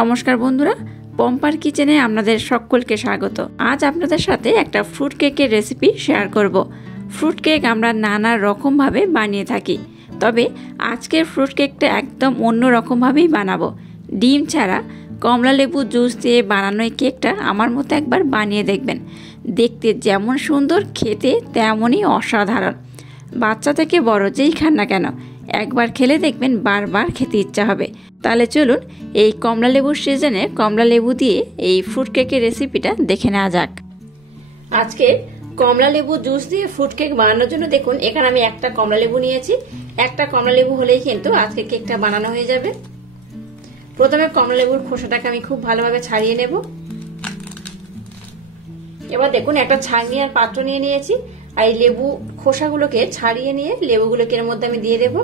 নমস্কার বন্ধুরা, পম্পার কিচেনে আপনাদের সকলকে স্বাগত। আজ আপনাদের সাথে একটা ফ্রুট কেকের রেসিপি শেয়ার করব। ফ্রুট কেক আমরা নানা রকমভাবে বানিয়ে থাকি, তবে আজকের ফ্রুট কেকটা একদম অন্য রকমভাবেই বানাবো। ডিম ছাড়া কমলা লেবু জুস দিয়ে বানানো এই কেকটা আমার মতো একবার বানিয়ে দেখবেন। দেখতে যেমন সুন্দর, খেতে তেমনই অসাধারণ। বাচ্চা থেকে বড় যেই খান না কেন, একবার খেলে দেখবেন বারবার খেতে ইচ্ছা হবে। তাহলে চলুন এই কমলা লেবুর সিজনে কমলা লেবু দিয়ে এই ফ্রুট কেকের রেসিপিটা দেখে নেওয়া যাক। আজকে কমলা লেবু জুস দিয়ে ফ্রুট কেক বানানোর জন্য দেখুন এখানে আমি একটা কমলা লেবু নিয়েছি। একটা কমলা লেবু হলেই কিন্তু আজকে কেকটা বানানো হয়ে যাবে। প্রথমে কমলা লেবুর খোসাটাকে আমি খুব ভালোভাবে ছাড়িয়ে নেব। এবার দেখুন একটা ছাঁকনি আর পাত্র নিয়ে নিয়েছি, আর এই লেবু খোসাগুলোকে ছাড়িয়ে নিয়ে লেবুগুলোকে এর মধ্যে আমি দিয়ে দেব।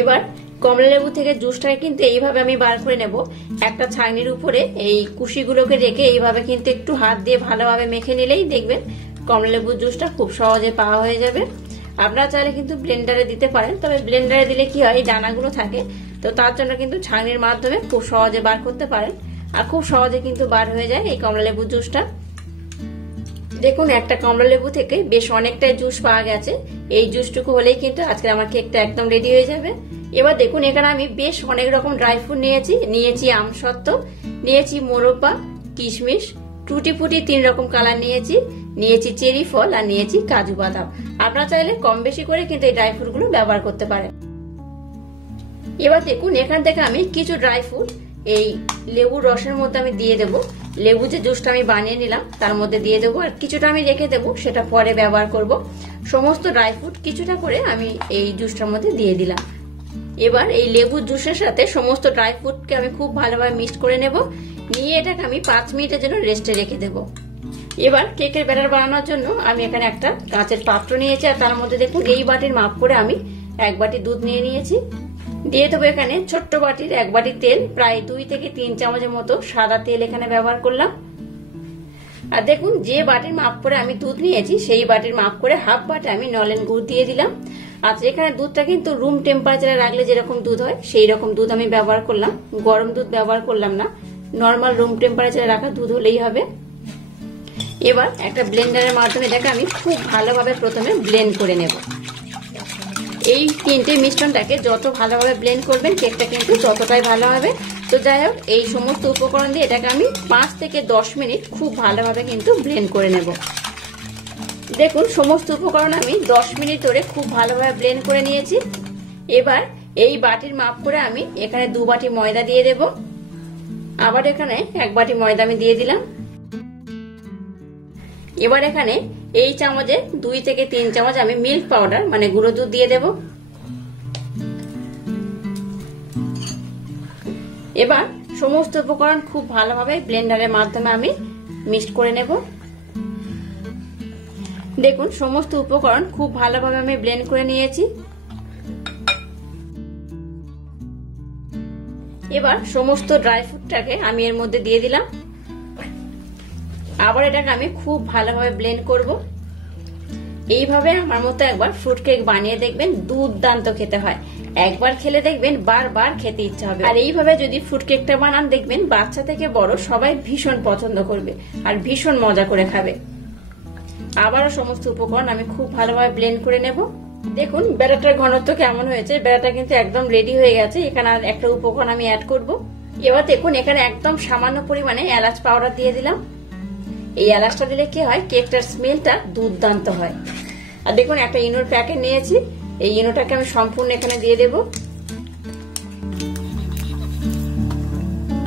এবার কমলা লেবু থেকে জুসটাকে কিন্তু এইভাবে আমি বার করে নেব। একটা ছাঁকনির উপরে এই কুশিগুলোকে রেখে এইভাবে কিন্তু একটু হাত দিয়ে ভালোভাবে মেখে নিলেই দেখবেন কমলা লেবুর জুসটা খুব সহজে পাওয়া হয়ে যাবে। আপনারা চাইলে কিন্তু ব্লেন্ডারে দিতে পারেন, তবে ব্লেন্ডারে দিলে কি হয়, এই দানাগুলো থাকে, তো তার জন্য কিন্তু ছাঁকনির মাধ্যমে খুব সহজে বার করতে পারেন, আর খুব সহজে কিন্তু বার হয়ে যায় এই কমলা লেবুর জুসটা। দেখুন একটা কমলা লেবু থেকে বেশ অনেকটাই জুস পাওয়া গেছে। এই জুসটুকু হলেই কিন্তু আজকে আমার কেকটা একদম রেডি হয়ে যাবে। এবার দেখুন এখানে আমি বেশ অনেক রকম ড্রাই ফ্রুট নিয়েছি আমসত্ত্ব, নিয়েছি মোরব্বা, কিশমিশ, টুটি ফুটি 3 রকম কালার নিয়েছি চেরি ফল, আর নিয়েছি কাজু বাদাম। আপনারা চাইলে কম বেশি করে কিন্তু এই ড্রাই ফ্রুট গুলো ব্যবহার করতে পারেন। এবার দেখুন এখান থেকে আমি কিছু ড্রাই ফ্রুট এই লেবুর রসের মধ্যে আমি দিয়ে দেবো। লেবু যে জুসটা আমি বানিয়ে নিলাম তার মধ্যে দিয়ে দেবো, আর কিছুটা আমি রেখে দেবো, সেটা পরে ব্যবহার করব। সমস্ত ড্রাই ফ্রুট কিছুটা করে আমি এই জুসটার মধ্যে দিয়ে দিলাম। এবার এই লেবুর জুসের সাথে সমস্ত ড্রাই ফ্রুটকে আমি খুব ভালোভাবে মিক্স করে নেব। নিয়ে এটাকে আমি 5 মিনিটের জন্য রেস্টে রেখে দেব। এবার কেকের ব্যাটার বানানোর জন্য আমি এখানে একটা কাঁচের পাত্র নিয়েছি, আর তার মধ্যে দেখুন এই বাটির মাপ করে আমি 1 বাটি দুধ নিয়ে নিয়েছি। দিয়ে দেবো এখানে ছোট্ট বাটির 1 বাটি তেল, প্রায় 2 থেকে 3 চামচের মতো সাদা তেল এখানে ব্যবহার করলাম। আর দেখুন যে বাটির মাপ করে আমি দুধ নিয়েছি সেই বাটির মাপ করে হাফ বাটি আমি নলেন গুড় দিয়ে দিলাম। আচ্ছা, এখানে দুধটা কিন্তু রুম টেম্পারেচারে রাখলে যেরকম দুধ হয় সেই রকম দুধ আমি ব্যবহার করলাম, গরম দুধ ব্যবহার করলাম না, নর্মাল রুম টেম্পারেচারে রাখা দুধ হলেই হবে। এবার একটা ব্লেন্ডারের মাধ্যমে এটাকে আমি খুব ভালোভাবে প্রথমে ব্লেন্ড করে নেব। এই 3টে মিশ্রণটাকে যত ভালোভাবে ব্লেন্ড করবেন কেকটা কিন্তু ততটাই ভালো হবে। তো যাই হোক, এই সমস্ত উপকরণ দিয়ে এটাকে আমি 5 থেকে 10 মিনিট খুব ভালোভাবে কিন্তু ব্লেন্ড করে নেব। দেখুন সমস্ত উপকরণ আমি 10 মিনিট ধরে খুব ভালোভাবে ব্লেন্ড করে নিয়েছি। এবার এই বাটির মাপ করে আমি এখানে 2 বাটি ময়দা দিয়ে দেব। আবার এখানে 1 বাটি ময়দা আমি দিয়ে দিলাম। এবার এখানে এই চামচে 2 থেকে 3 চামচ আমি মিল্ক পাউডার মানে গুঁড়ো দুধ দিয়ে দেব। এবার সমস্ত উপকরণ খুব ভালোভাবে ব্লেন্ডারের মাধ্যমে আমি মিক্স করে নেব। দেখুন সমস্ত উপকরণ খুব ভালোভাবে আমি ব্লেন্ড করে নিয়েছি। এবার সমস্ত ড্রাই ফ্রুটটাকে আমি এর মধ্যে দিয়ে দিলাম। আবার এটাকে আমি খুব ভালোভাবে ব্লেন্ড করব। এইভাবে আমার মতো একবার ফ্রুট কেক বানিয়ে দেখবেন, দুর্দান্ত খেতে হয়। একবার খেলে দেখবেন বারবার খেতে ইচ্ছা হবে। আর এইভাবে যদি ফ্রুট কেকটা বানান দেখবেন বাচ্চা থেকে বড় সবাই ভীষণ পছন্দ করবে আর ভীষণ মজা করে খাবে। আবারও সমস্ত উপকরণ আমি খুব ভালোভাবে ব্লেন্ড করে নেব। দেখুন ব্যাটারটার ঘনত্ব কেমন হয়েছে, ব্যাটারটা কিন্তু একদম রেডি হয়ে গেছে। এখানে আর একটা উপকরণ আমি অ্যাড করব। এবার দেখুন এখানে একদম সামান্য পরিমাণে এলাচ পাউডার দিয়ে দিলাম। এই এলাচটা দিলে কি হয়, কেকটার স্মেলটা দুর্দান্ত হয়। আর দেখুন একটা ইনোর প্যাকেট নিয়েছি, এই ইনোটাকে আমি সম্পূর্ণ এখানে দিয়ে দেব।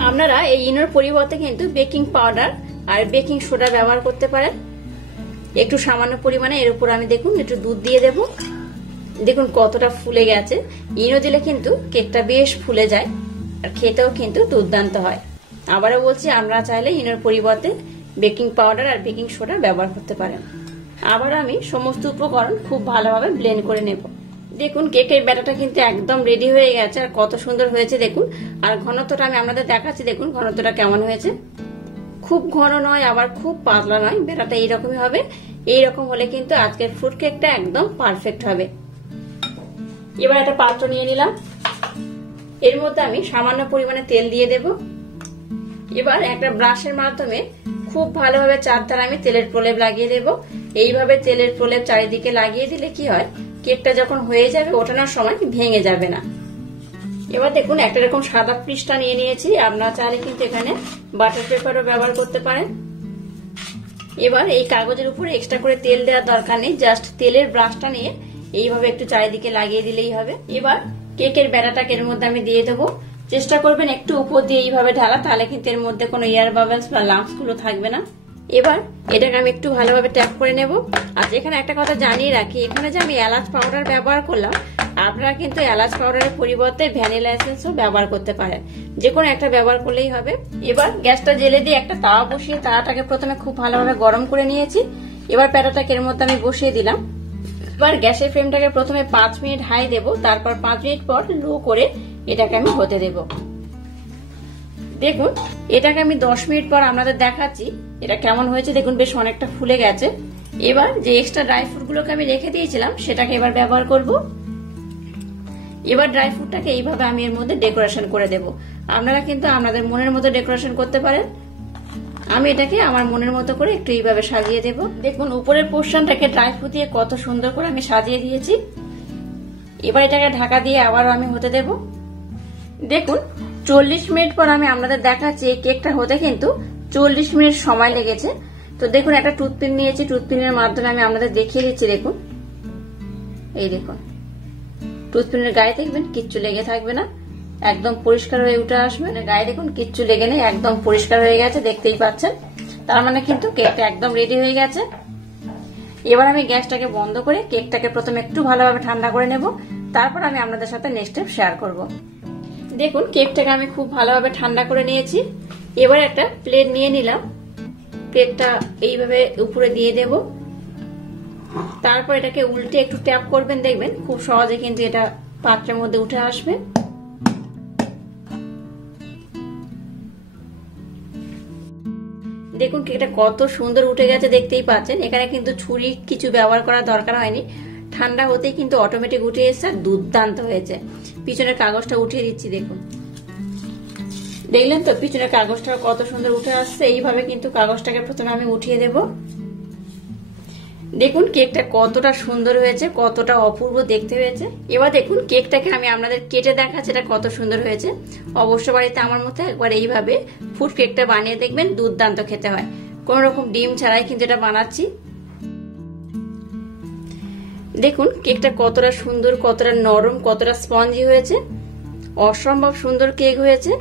আপনারা এই ইনোর পরিবর্তে কিন্তু বেকিং পাউডার আর বেকিং সোডা ব্যবহার করতে পারেন। একটু সামান্য পরিমাণে এর উপর আমি দেখুন একটু দুধ দিয়ে দেব। দেখুন কতটা ফুলে গেছে। ইনো দিলে কিন্তু কেকটা বেশ ফুলে যায় আর খেতেও কিন্তু দুর্দান্ত হয়। আবারও বলছি, আমরা চাইলে ইনোর পরিবর্তে বেকিং পাউডার আর বেকিং সোডা ব্যবহার করতে পারেন। আবার আমি সমস্ত উপকরণ খুব ভালোভাবে ব্লেন্ড করে নেব। দেখুন কেকের ব্যাটারটা কিন্তু একদম রেডি হয়ে গেছে, আর কত সুন্দর হয়েছে দেখুন। আর ঘনত্বটা আমি আপনাদের দেখাচ্ছি, দেখুন ঘনত্বটা কেমন হয়েছে। খুব ঘন নয় আবার খুব পাতলা নয়, ব্যাটারটা এইরকমই হবে। এইরকম হলে কিন্তু আজকের ফ্রুট কেকটা একদম পারফেক্ট হবে। এবার একটা পাত্র নিয়ে নিলাম, এর মধ্যে আমি সামান্য পরিমাণে তেল দিয়ে দেব। এবার একটা ব্রাশের মাধ্যমে খুব ভালোভাবে চারধারে আমি তেলের প্রলেপ লাগিয়ে দেব। এইভাবে তেলের প্রলেপ চারিদিকে লাগিয়ে দিলে কি হয়, কেকটা যখন হয়ে যাবে ওঠানোর সময় ভেঙে যাবে না। এবার দেখুন একটা এরকম সাদা পৃষ্ঠা নিয়ে নিয়েছি, আপনারা চাইলে কিন্তু এখানে বাটার পেপারও ব্যবহার করতে পারেন। এবার এই কাগজের উপরে এক্সট্রা করে তেল দেওয়ার দরকার নেই, জাস্ট তেলের ব্রাশটা নিয়ে এইভাবে একটু চারিদিকে লাগিয়ে দিলেই হবে। এবার কেকের ব্যাটাটাকে এর মধ্যে আমি দিয়ে দেবো। চেষ্টা করবেন একটু উপর দিয়ে এইভাবে ঢালা, তাহলে কিন্তু এর মধ্যে কোনো এয়ার বাবলস বা লাম্পস গুলো থাকবে না। এবার এটাকে আমি একটু ভালোভাবে ট্যাপ করে নেব। আর এখানে একটা কথা জানিয়ে রাখি, এখানে যে আমি এলাচ পাউডার ব্যবহার করলাম, আপনারা কিন্তু এলাচ পাউডারের পরিবর্তে ভ্যানিলা এসেন্সও ব্যবহার করতে পারেন, যে কোনো একটা ব্যবহার করলেই হবে। এবার গ্যাসটা জেলে দিয়ে একটা তাওয়া বসিয়ে তাওয়াটাকে প্রথমে খুব ভালোভাবে গরম করে নিয়েছি। এবার প্যাটাটাকে এর মধ্যে আমি বসিয়ে দিলাম। এবার গ্যাসের ফ্লেমটাকে প্রথমে 5 মিনিট হাই দেব, তারপর 5 মিনিট পর লো করে এটাকে আমি হতে দেব। দেখুন এটাকে আমি 10 মিনিট পর আপনাদের দেখাচ্ছি এটা কেমন হয়েছে। দেখুন বেশ অনেকটা ফুলে গেছে। এবার যে এক্সট্রা ড্রাই ফ্রুট গুলোকে আমি রেখে দিয়েছিলাম সেটাকে এবার ব্যবহার করব। এবার ড্রাই ফ্রুটটাকে এইভাবে আমি এর মধ্যে ডেকোরেশন করে দেব। আপনারা কিন্তু আপনাদের মনের মতো ডেকোরেশন করতে পারেন। আমি এটাকে আমার মনের মতো করে একটু এইভাবে সাজিয়ে দেব। দেখুন উপরের পোর্শনটাকে ড্রাই ফ্রুট দিয়ে কত সুন্দর করে আমি সাজিয়ে দিয়েছি। এবার এটাকে ঢাকা দিয়ে আবারও আমি হতে দেব। দেখুন 40 মিনিট পর আমি আপনাদের দেখাচ্ছি এই কেকটা হতে কিন্তু 40 মিনিট সময় লেগেছে। তো দেখুন একটা টুথপিন নিয়েছি, টুথপিনের মাধ্যমে আমি আপনাদের দেখিয়ে দিচ্ছি। দেখুন এই দেখুন টুথপিনের গায়ে দেখবেন কিচ্ছু লেগে থাকবে না, একদম পরিষ্কার হয়ে উঠে আসবে। গায়ে দেখুন কিচ্ছু লেগে নেই, একদম পরিষ্কার হয়ে গেছে, দেখতেই পাচ্ছেন। তার মানে কিন্তু কেকটা একদম রেডি হয়ে গেছে। এবার আমি গ্যাসটাকে বন্ধ করে কেকটাকে প্রথমে একটু ভালোভাবে ঠান্ডা করে নেব, তারপর আমি আপনাদের সাথে নেক্সট স্টেপ শেয়ার করব। দেখুন কেকটাকে আমি খুব ভালোভাবে ঠান্ডা করে নিয়েছি। এবার একটা প্লেট নিয়ে নিলাম, প্লেটটা এইভাবে উপরে দিয়ে দেব। তারপর এটাকে উল্টে একটু ট্যাপ করবেন, দেখবেন খুব সহজে কিন্তু এটা পাত্রের মধ্যে উঠে আসবে। দেখুন কেকটা কত সুন্দর উঠে গেছে, দেখতেই পাচ্ছেন। এখানে কিন্তু ছুরি কিছু ব্যবহার করার দরকার হয়নি, ঠান্ডা হতেই কিন্তু অটোমেটিক উঠে এসেছে, আর দুর্দান্ত হয়েছে। পিছনের কাগজটা উঠিয়ে দিচ্ছি, দেখুন দেখলেন তো পিছনের কাগজটা কত সুন্দর উঠে আসছে। এইভাবে কিন্তু কাগজটাকে প্রথমে আমি উঠিয়ে দেব। দেখুন কেকটা কতটা সুন্দর হয়েছে, কতটা অপূর্ব দেখতে হয়েছে। এবার দেখুন কেকটাকে আমি আপনাদের কেটে দেখাচ্ছি এটা কত সুন্দর হয়েছে। অবশ্য বাড়িতে আমার মতো একবার এইভাবে ফুড কেকটা বানিয়ে দেখবেন, দুর্দান্ত খেতে হয়। কোন রকম ডিম ছাড়াই কিন্তু এটা বানাচ্ছি। দেখুন কেকটা কতটা সুন্দর, কতটা নরম, কতটা স্পঞ্জি হয়েছে, অসম্ভব সুন্দর কেক হয়েছে।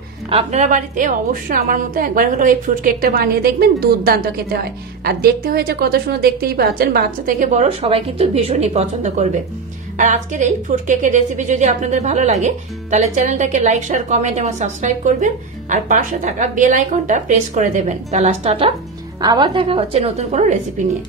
আপনারা বাড়িতে অবশ্যই আমার মতো একবার হলো এই ফ্রুট কেকটা বানিয়ে দেখবেন, দুর্দান্ত খেতে হয়। আর দেখতে হয়েছে কত সুন্দর, দেখতেই পাচ্ছেন। বাচ্চা থেকে বড় সবাই কিন্তু ভীষণই পছন্দ করবে। আর আজকের এই ফ্রুট কেকের রেসিপি যদি আপনাদের ভালো লাগে তাহলে চ্যানেলটাকে লাইক, শেয়ার, কমেন্ট এবং সাবস্ক্রাইব করবেন, আর পাশে থাকা বেল আইকনটা প্রেস করে দেবেন। তাহলে টাটা, আবার দেখা হচ্ছে নতুন কোনো রেসিপি নিয়ে।